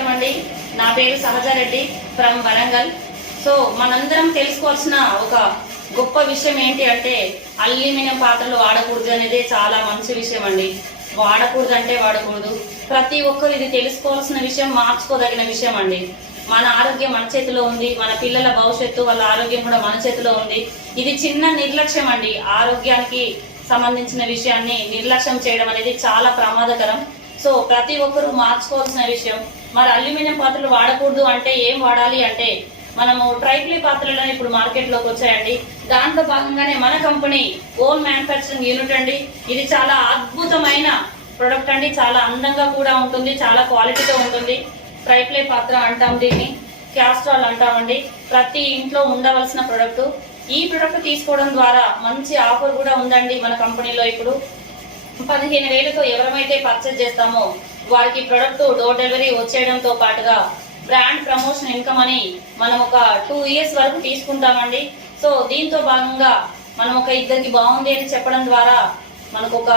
నమస్కారం అండి. నా పేరు సహజారెడ్డి ఫ్రమ్ వరంగల్. సో మనందరం తెలుసుకోవాల్సిన ఒక గొప్ప విషయం ఏంటి అంటే అల్యూమినియం పాత్రలు వాడకూడదు అనేది చాలా మంచి విషయం అండి. వాడకూడదు అంటే వాడకూడదు. ప్రతి ఒక్కరు ఇది తెలుసుకోవాల్సిన విషయం, మార్చుకోదగిన విషయం అండి. మన ఆరోగ్యం మన చేతిలో ఉంది. మన పిల్లల భవిష్యత్తు, వాళ్ళ ఆరోగ్యం కూడా మన చేతిలో ఉంది. ఇది చిన్న నిర్లక్ష్యం అండి. ఆరోగ్యానికి సంబంధించిన విషయాన్ని నిర్లక్ష్యం చేయడం అనేది చాలా ప్రమాదకరం. సో ప్రతి ఒక్కరూ మార్చుకోవాల్సిన విషయం. మరి అల్యూమినియం పాత్రలు వాడకూడదు అంటే ఏం వాడాలి అంటే మనము ట్రైప్లీ పాత్రలను ఇప్పుడు మార్కెట్ లోకి వచ్చాయండి. దాంట్లో భాగంగానే మన కంపెనీ ఓన్ మ్యానుఫ్యాక్చరింగ్ యూనిట్ అండి. ఇది చాలా అద్భుతమైన ప్రొడక్ట్ అండి. చాలా అందంగా కూడా ఉంటుంది, చాలా క్వాలిటీతో ఉంటుంది. ట్రైప్లీ పాత్ర అంటాం, దీన్ని క్యాస్ట్రాల్ అంటామండి. ప్రతి ఇంట్లో ఉండవలసిన ప్రొడక్ట్. ఈ ప్రొడక్ట్ తీసుకోవడం ద్వారా మంచి ఆఫర్ కూడా ఉందండి మన కంపెనీలో. ఇప్పుడు 15,000తో ఎవరైతే పర్చేజ్ చేస్తామో వారికి ప్రొడక్ట్ డోర్ డెలివరీ వచ్చేయడంతో పాటుగా బ్రాండ్ ప్రమోషన్ ఇన్కమ్ అని మనం ఒక 2 years వరకు తీసుకుంటామండి. సో దీంతో భాగంగా మనం ఒక ఇద్దరికి బాగుంది అని చెప్పడం ద్వారా మనకు ఒక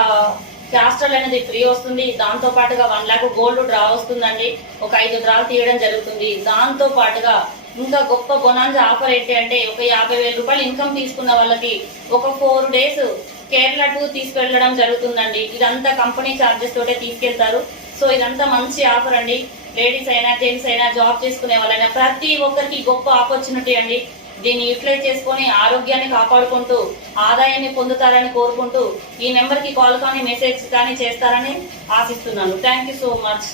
క్యాస్ట్రాల్ అనేది ఫ్రీ వస్తుంది. దాంతో పాటుగా 1 lakh గోల్డ్ డ్రా వస్తుందండి. ఒక 5 డ్రాలు తీయడం జరుగుతుంది. దాంతో పాటుగా ఇంకా గొప్ప బొనాంజా ఆఫర్ ఏంటి అంటే ఒక 50,000 రూపాయలు ఇన్కమ్ తీసుకున్న వాళ్ళకి ఒక 4 days కేరళ టూర్ తీసుకెళ్లడం జరుగుతుందండి. ఇదంతా కంపెనీ ఛార్జెస్ తోటే తీసుకెళ్తారు. సో ఇదంతా మంచి ఆఫర్ అండి. లేడీస్ అయినా జెంట్స్ అయినా జాబ్ చేసుకునే వాళ్ళైనా ప్రతి ఒక్కరికి గొప్ప ఆపర్చునిటీ అండి. దీన్ని యూటిలైజ్ చేసుకొని ఆరోగ్యాన్ని కాపాడుకుంటూ ఆదాయాన్ని పొందుతారని కోరుకుంటూ ఈ నెంబర్కి కాల్ కానీ మెసేజ్ కానీ చేస్తారని ఆశిస్తున్నాను. Thank you so much.